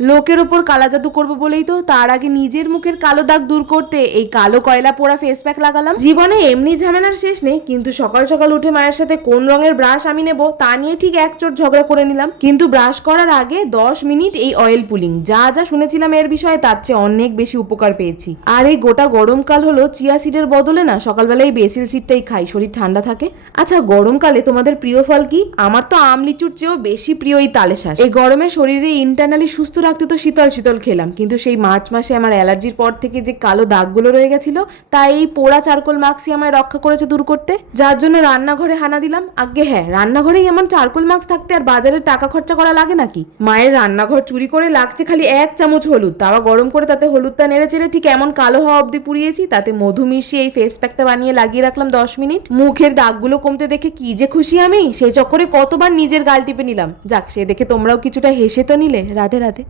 লোকের ওপর কালা জাদু করব বলেই তো তার আগে নিজের মুখের কালো দাগ দূর করতে এই কালো কয়লা পোড়া ফেস প্যাক লাগালাম। জীবনে এমনি ঝামেলার শেষ নেই, কিন্তু সকাল সকাল উঠে মায়ের সাথে কোন রঙের ব্রাশ আমি নেব তা নিয়ে ঠিক এক চোট ঝগড়া করে নিলাম। কিন্তু ব্রাশ করার আগে দশ মিনিট এই অয়েল পুলিং যা যা শুনেছিলাম এর বিষয়ে তার চেয়ে অনেক বেশি উপকার পেয়েছি। আর এই গোটা গরমকাল হলো চিয়া সিডের বদলে না, সকালবেলায় এই বেসিল সিডটাই খাই, শরীর ঠান্ডা থাকে। আচ্ছা গরমকালে তোমাদের প্রিয় ফল কি? আমার তো আম লিচুর চেয়েও বেশি প্রিয় এই তালে শ্বাস এই গরমে শরীরে ইন্টারনালি সুস্থ রাখতে তো শীতল শীতল খেলাম, কিন্তু সেই মার্চ মাসে আমার অ্যালার্জির পর থেকে যে কালো দাগগুলো রয়ে গেছিল তাই এই পোড়া চারকোল মাস্কই আমায় রক্ষা করেছে দূর করতে। যার জন্য রান্নাঘরে হানা দিলাম। আগে হ্যাঁ রান্নাঘরেই এমন চারকোল মাস্ক থাকতে আর বাজারে টাকা খরচা করা লাগে নাকি? মায়ের রান্নাঘর চুরি করে লাগছে খালি এক চামচ হলুদ, তাওয়া গরম করে তাতে হলুদটা নেড়ে চেড়ে ঠিক এমন কালো হওয়া অবধি পুড়িয়েছি, তাতে মধু মিশিয়ে এই ফেস প্যাকটা বানিয়ে লাগিয়ে রাখলাম দশ মিনিট। মুখের দাগগুলো কমতে দেখে কি যে খুশি আমি, সেই চক্করে কতবার নিজের গাল টিপে নিলাম। যাক, সে দেখে তোমরাও কিছুটা হেসে তো নিলে, রাধে রাধে।